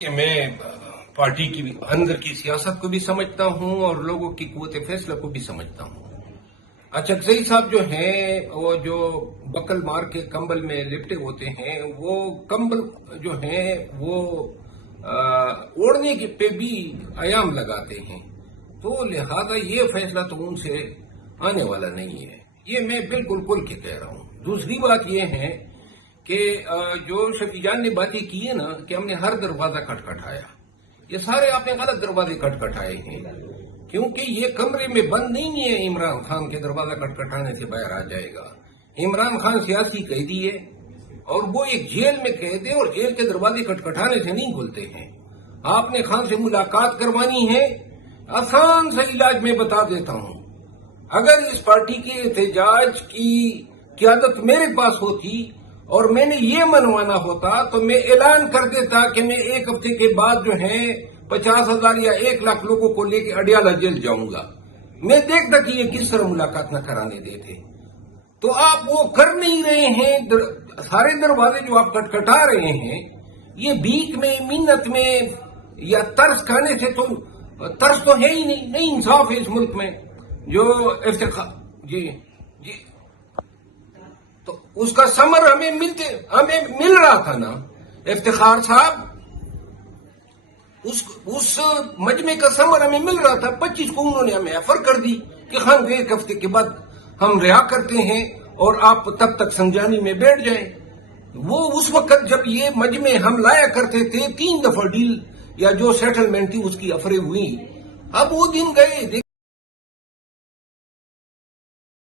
کہ میں پارٹی کی اندر کی سیاست کو بھی سمجھتا ہوں اور لوگوں کی قوت فیصلہ کو بھی سمجھتا ہوں۔ اچکزئی صاحب جو ہیں وہ جو بکل مار کے کمبل میں لپٹے ہوتے ہیں وہ کمبل جو ہیں وہ اوڑھنے کے پہ بھی ایام لگاتے ہیں، تو لہذا یہ فیصلہ تو ان سے آنے والا نہیں ہے، یہ میں بالکل کھل کے کہہ رہا ہوں۔ دوسری بات یہ ہے کہ جو شفیع جان نے باتیں کی ہے نا کہ ہم نے ہر دروازہ کھٹکھٹایا، یہ سارے آپ نے غلط دروازے کھٹکھٹائے ہیں، کیونکہ یہ کمرے میں بند نہیں ہے عمران خان کے دروازہ کھٹکھٹانے سے باہر آ جائے گا۔ عمران خان سیاسی قیدی ہے اور وہ ایک جیل میں قید ہے اور جیل کے دروازے کھٹکھٹانے سے نہیں کھلتے ہیں۔ آپ نے خان سے ملاقات کروانی ہے، آسان سا علاج میں بتا دیتا ہوں۔ اگر اس پارٹی کے احتجاج کی قیادت میرے پاس ہوتی اور میں نے یہ منوانا ہوتا تو میں اعلان کر دیتا کہ میں ایک ہفتے کے بعد جو ہے 50,000 یا 1,00,000 لوگوں کو لے کے اڈیالہ جیل جاؤں گا۔ میں دیکھتا کہ یہ کس طرح ملاقات نہ کرانے دیتے، تو آپ وہ کر نہیں رہے ہیں۔ سارے دروازے جو آپ کھٹکھٹا رہے ہیں یہ بھیک میں، منت میں یا ترس کھانے سے، تو ترس تو ہے ہی نہیں انصاف ہے اس ملک میں جو افتخار جی تو اس کا ثمر ہمیں مل رہا تھا نا افتخار صاحب، اس مجمع کا ثمر ہمیں مل رہا تھا۔ 25 کو انہوں نے ہمیں آفر کر دی کہ خان کو ایک ہفتے کے بعد ہم رہا کرتے ہیں اور آپ تب تک سنجانی میں بیٹھ جائیں۔ وہ اس وقت جب یہ مجمع ہم لایا کرتے تھے 3 دفعہ ڈیل یا جو سیٹلمنٹ تھی اس کی افرے ہوئی، اب وہ دن گئے۔